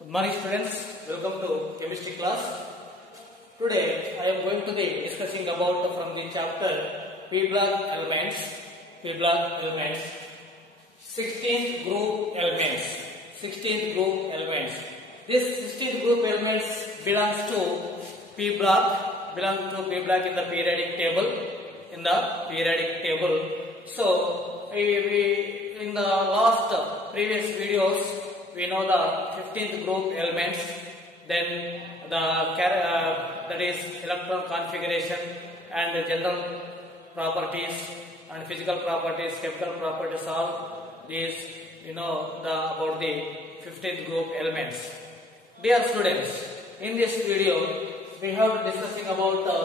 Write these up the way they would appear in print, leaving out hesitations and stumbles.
Good morning students, welcome to chemistry class. Today I am going to be discussing about from the chapter P block elements, 16th group elements, 16th group elements. This 16th group elements belongs to P block in the periodic table, So we in the last previous videos we know the 15th group elements, then that is electron configuration and general properties and physical properties, chemical properties, all these about the 15th group elements. Dear students, in this video we have discussing about the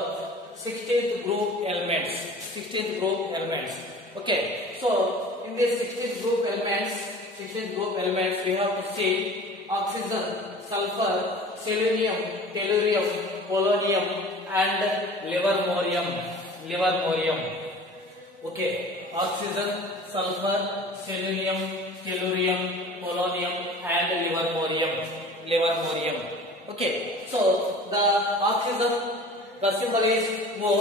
16th group elements. Okay, so in this 16th group elements we have to see oxygen, sulfur, selenium, tellurium, polonium and livermorium. Okay, oxygen, sulfur, selenium, tellurium, polonium and livermorium. Okay, so the oxygen, the symbol is O.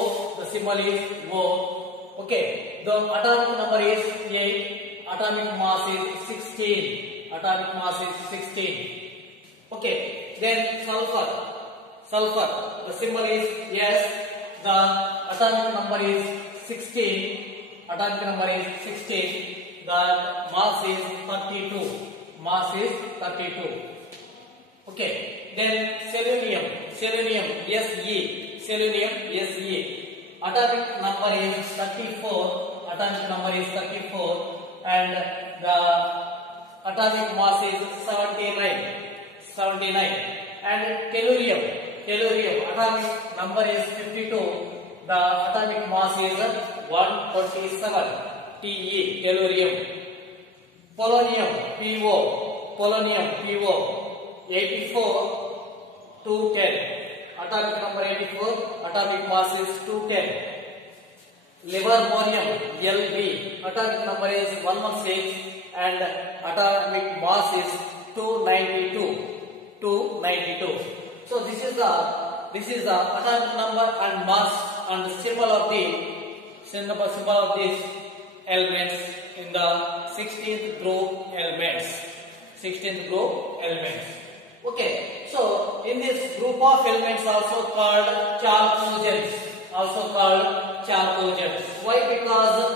Okay, the atomic number is 8, atomic mass is 16. Okay, then sulfur, the symbol is S, the atomic number is 16, the mass is 32. Okay, then selenium, Se, atomic number is 34, and the atomic mass is 79. And tellurium, atomic number is 52, the atomic mass is 127, Te, tellurium. Polonium, PO, 84, 210. Atomic number 84, atomic mass is 210. Livermorium, LB, atomic number is 116 and atomic mass is 292. So this is the atomic number and mass and the symbol of these elements in the 16th group elements. Okay, so in this group of elements also called chalcogens. Why? Because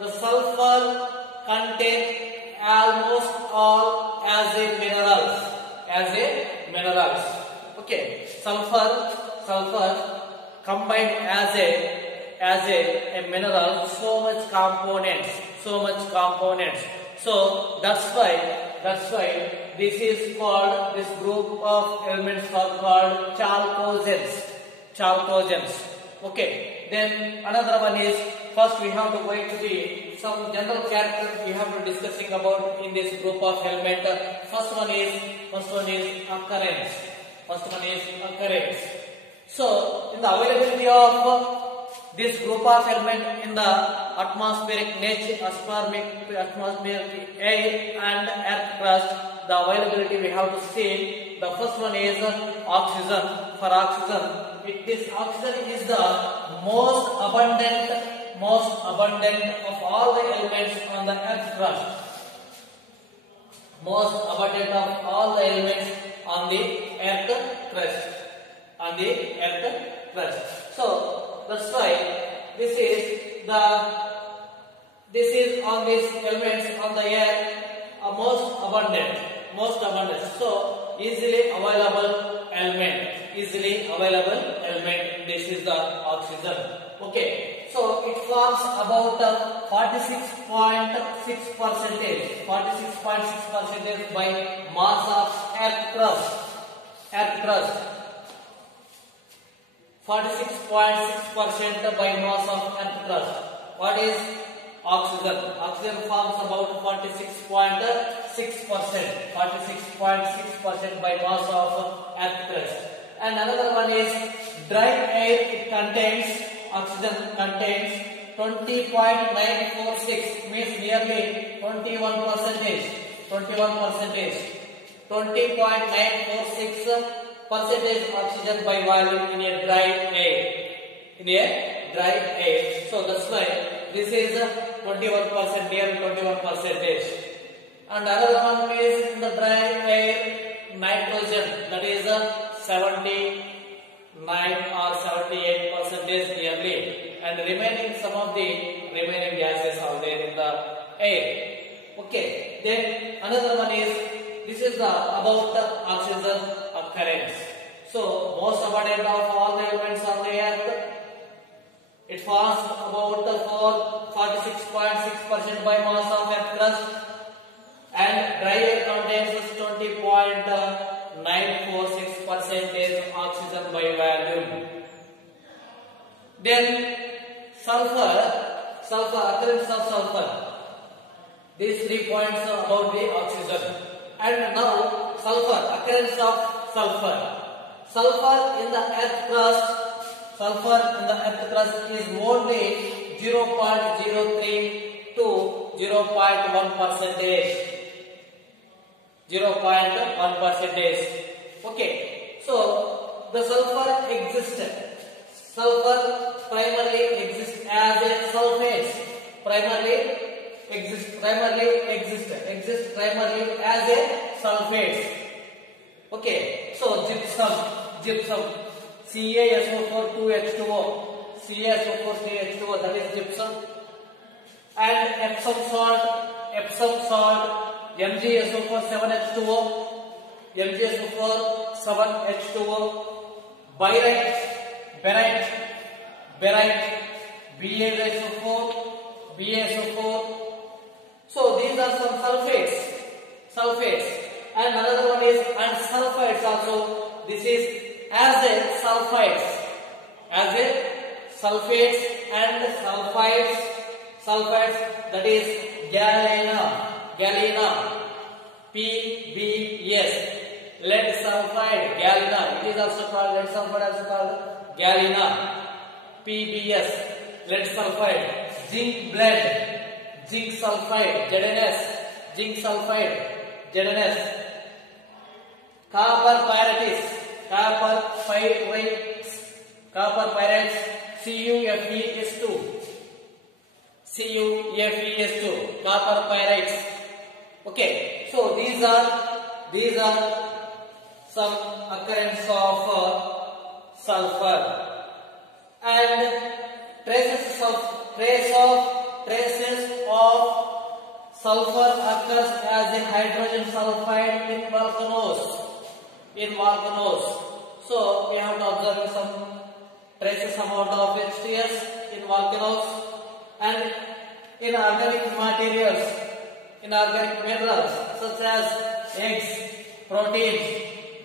the sulfur contains almost all as a minerals. Okay, sulfur combined as a mineral, so much components. So that's why this group of elements are called chalcogens. Okay, then another one is, first we have to going to be some general characters we have to discussing about in this group of element. First one is occurrence. So in the availability of this group of element in the atmospheric air and earth crust, the availability we have to see. The first one is oxygen. For oxygen, this oxygen is the most abundant of all the elements on the earth crust. So that's why this is on these elements on the earth most abundant. So easily available element. This is the oxygen. Okay, so it forms about 46.6% by mass of earth crust. 46.6% by mass of earth crust. What is oxygen? Oxygen forms about 46.6% by mass of earth crust. And another one is dry air. Oxygen contains 20.946, means nearly 21%. 20.946 percentage oxygen by volume in a dry air. In a dry air. So that's why this is 21%, near 21 percentage. And another one is in the dry air nitrogen, that is 79 or 78 percentage nearly, and remaining some of the remaining gases are there in the air. Okay, then another one is this is the about the oxygen occurrence. So most abundant of all the elements on the earth, it forms about the 46.6% by mass of earth crust, and dry air contains 20.946 percentage oxygen by volume. Then sulfur, occurrence of sulfur. These 3 points are about the oxygen. And now sulfur, occurrence of sulfur. Sulfur in the earth crust is only 0.03 to 0.1 percentage. 0.1 percentage. Okay, so the sulfur existed. Sulfur primarily exists as a sulfates. Primarily as a sulfates. Okay, so gypsum, CaSO4 2H2O, CaSO4 2H2O, that is gypsum. And Epsom salt, MgSO4 7H2O, Barite, BaSO4. So these are some sulfates. And another one is sulfides also. This is as a sulfides and sulfides, that is galena, PbS, lead sulfide, galena. It is also called lead sulfide, also called galena, PbS, lead sulfide. Zinc blende, zinc sulfide, ZNS. Copper pyrites, CuFeS2, copper pyrites. Okay, so these are some occurrence of sulfur. And traces of sulfur occurs as a hydrogen sulfide in volcanoes. So we have to observe some traces amount of H2S in volcanoes. And in organic materials, inorganic minerals such as eggs, proteins,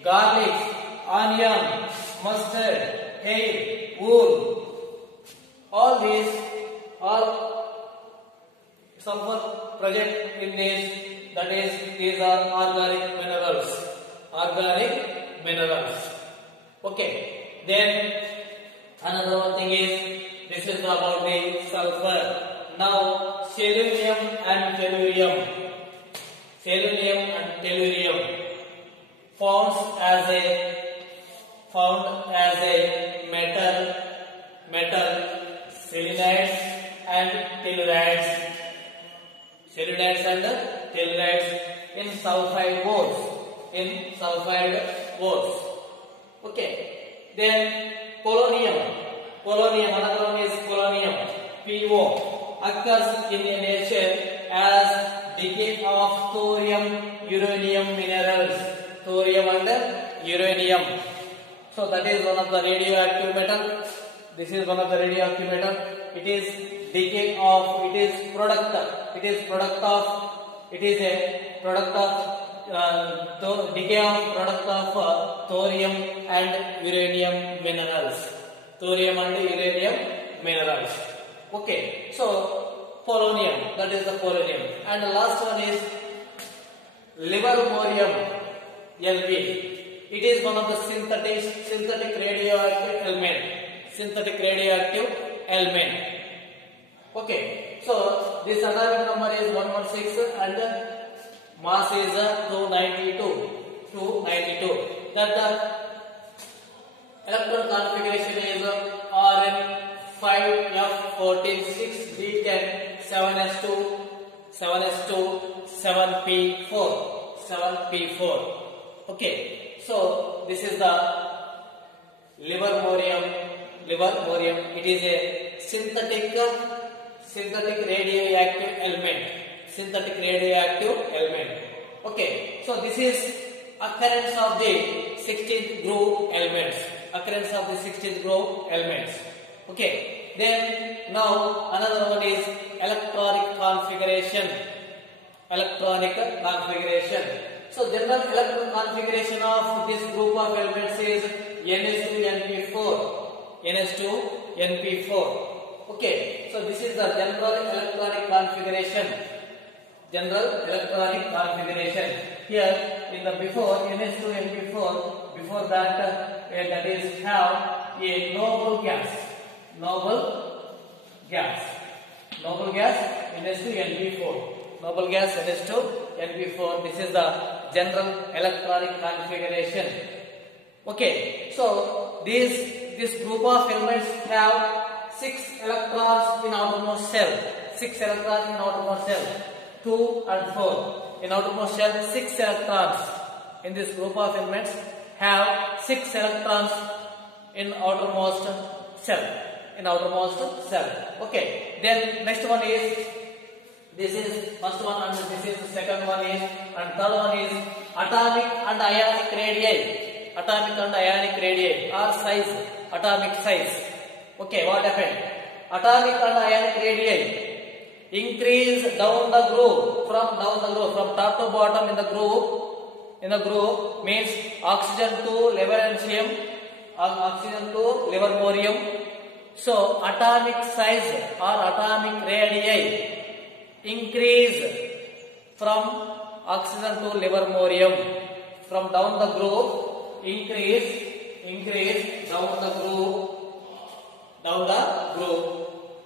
garlic, onion, mustard, hay, wool. All these are sulfur present in these. That is, these are organic minerals. Okay. Then another one thing is, this is about the sulfur. Now selenium and tellurium found as a metal selenides and tellurides in sulfide ores. Okay. Then polonium, another one is polonium, PO, occurs in nature as decay of thorium uranium minerals. Thorium and uranium. So that is one of the radioactive metal. This is one of the radioactive metal. It is decay of, it is a product of decay of product of thorium and uranium minerals. Okay, so polonium, that is the polonium. And the last one is livermorium, Lb. It is one of the synthetic radioactive element. Okay, so this atomic number is 116 and mass is 292. that the electron configuration is Rn5f146d10 7s2 7s2 7p4 7p4. Okay, so this is the livermorium. It is a synthetic radioactive element. Okay, so this is occurrence of the 16th group elements. Okay, then now another one is electronic configuration. So general electron configuration of this group of elements is NS2Np4. Okay, so this is the general electronic configuration. Here in the before NS2Np4, before that that is have a noble gas NS2Np4. This is the general electronic configuration. Okay, so this group of elements have 6 electrons in outermost shell. 2 and 4 in outermost shell. 6 electrons in this group of elements have 6 electrons in outermost shell. Okay, then next one is, this is first one and this is the second one is, and third one is atomic and ionic radii or size, atomic size. Okay, what happened? Atomic and ionic radii increase down the groove, from top to bottom in the groove means oxygen to livermorium. So atomic size or atomic radii increase from oxygen to livermorium, from down the groove, increase down the groove.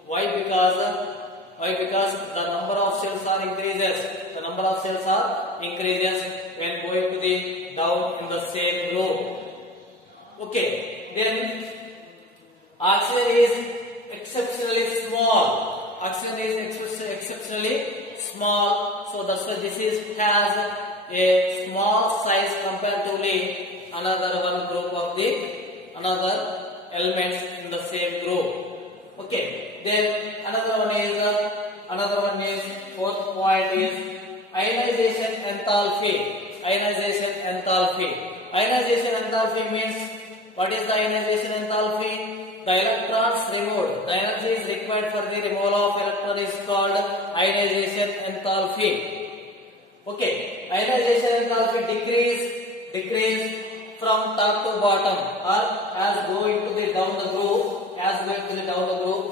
Why? Because the number of cells are increases. When going to the down in the same groove. Okay, then oxygen is exceptionally small. So that's why this has a small size comparatively another one group of the another elements in the same group. Okay, then another one is fourth point is ionization enthalpy. Ionization enthalpy means, what is the ionization enthalpy? The electrons removed, the energy is required for the removal of electron is called ionization enthalpy. Okay, ionization enthalpy decrease from top to bottom, or as going to the down the groove,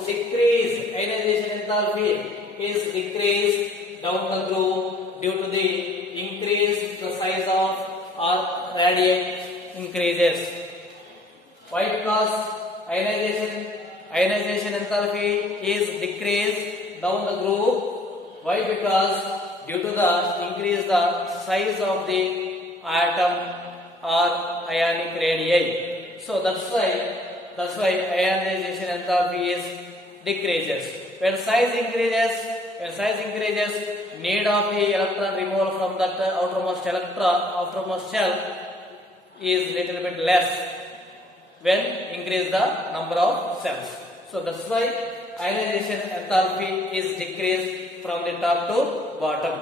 decrease. Ionization enthalpy is decreased down the groove due to the increase the size of or radium increases. Why? Because ionization enthalpy is decreased down the groove. Why? Because due to the increase the size of the atom or ionic radii. So that's why ionization enthalpy is decreases. When size increases, need of the electron removal from that outermost shell is little bit less when increase the number of cells. So that's why ionization enthalpy is decreased from the top to bottom.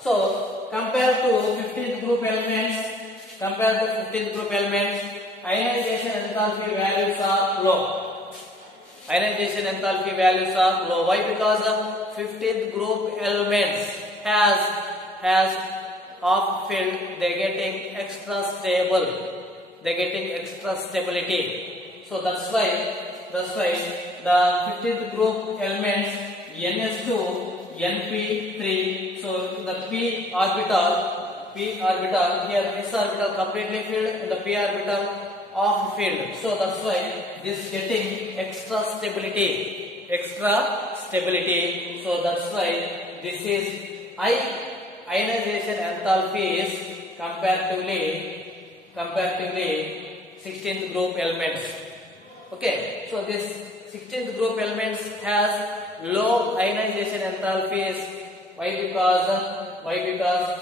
So compared to 15th group elements, ionization enthalpy values are low. Why? Because the 15th group elements has half filled, they getting extra stability. So that's why the 15th group elements NS2 NP3. So the p orbital here, s orbital completely filled and the p orbital off filled. So that's why this getting extra stability. So that's why this is ionization enthalpy is comparatively 16th group elements. Okay, so this 16th group elements has low ionization enthalpies. Why? Because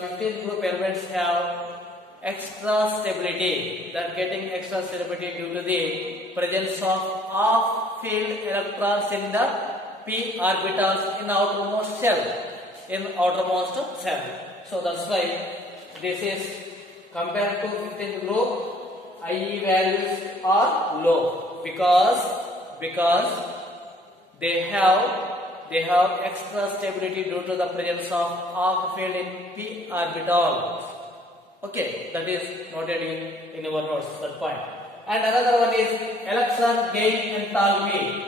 15th group elements have extra stability. They are getting extra stability due to the presence of off-field electrons in the p orbitals in outermost shell. So that's why this is compared to 15th group, IE values are low because they have extra stability due to the presence of off-field in p orbitals. Okay, that is noted in your notes, that point. And another one is electron gain enthalpy.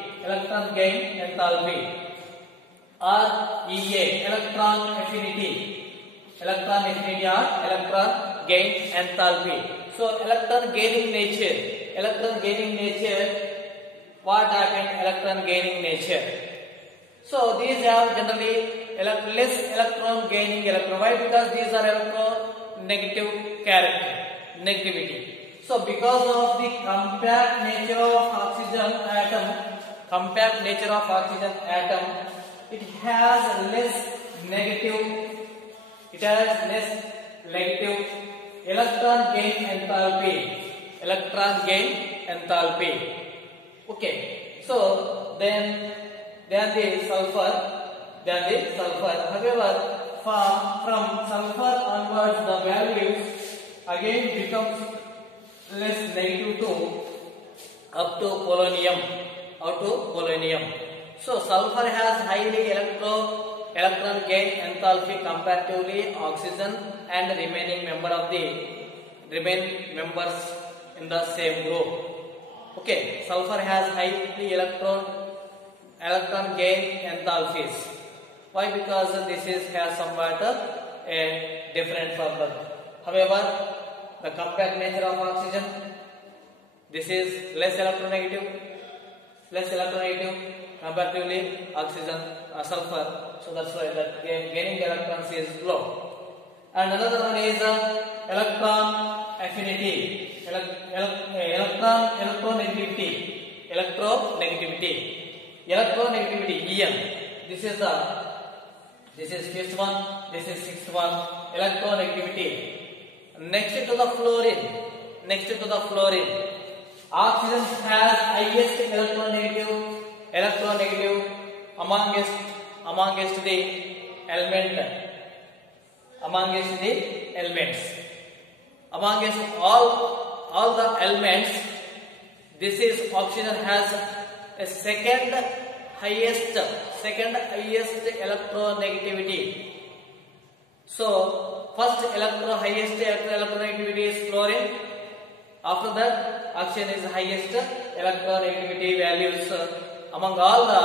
Or EA, electron affinity or electron gain enthalpy. So electron gaining nature, what happened? Electron gaining nature. So these have generally less electron gaining electron. Why? Because these are electron negative negativity. So because of the compact nature of oxygen atom, it has less negative electron gain enthalpy. Okay, so then the sulfur. However, from sulfur onwards, the values again becomes less negative to up to polonium. So sulfur has highly electron gain enthalpy comparatively oxygen and remaining members in the same group. Okay, sulfur has highly electron gain enthalpies. Why? Because this has somewhat a different formula. However, the compact nature of oxygen, this is less electronegative comparatively oxygen, sulfur. So that's why that gaining electrons is low. And another one is electron affinity, electronegativity, EM. This is fifth one, this is sixth one, electronegativity. Next to the fluorine, oxygen has highest electronegative amongst the elements. Amongst all the elements, this is oxygen has a second highest electronegativity. So first highest electronegativity is fluorine. After that, oxygen is highest electronegativity values among all the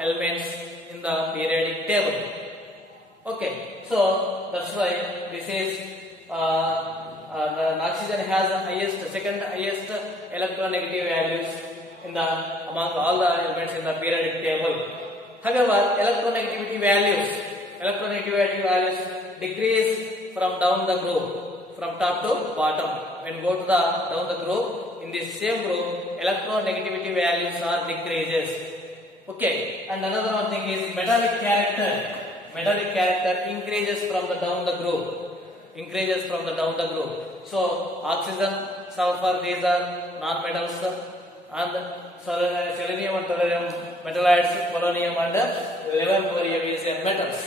elements in the periodic table. Okay, so that's why this is the oxygen has the second highest electronegative values among all the elements in the periodic table. However, electronegativity values decrease from down the group, from top to bottom. When go to down the group, in this same group, electronegativity values are decreases. Okay, and another one thing is metallic character. Metallic character increases from the down the group. So oxygen, sulfur, these are non-metals, and selenium and tellurium metalloids, polonium and livermorium is metals,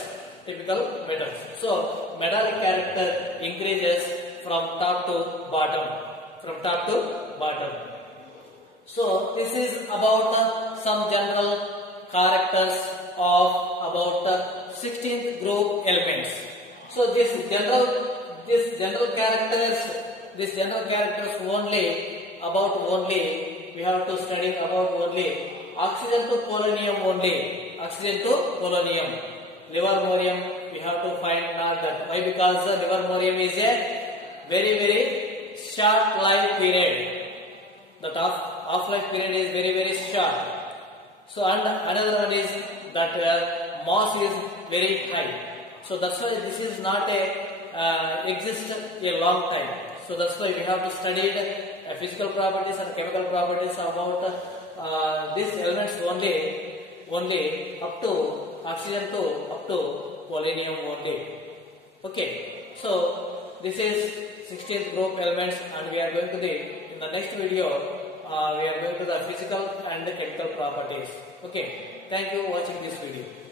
typical metals. So metallic character increases from top to bottom. So this is about some general characters of about 16th group elements. So this general characters only we have to study about only oxygen to polonium livermorium we have to find out that. Why? Because livermorium is a very short life period. The half-life period is very short. So and another one is that mass is very high. So that's why this is not a exist a long time. So that's why we have to study physical properties and chemical properties about these elements only up to oxygen to up to polonium only. Okay, so this is 16th group elements, and we are going to in the next video we are going to the physical and chemical properties. Okay, thank you for watching this video.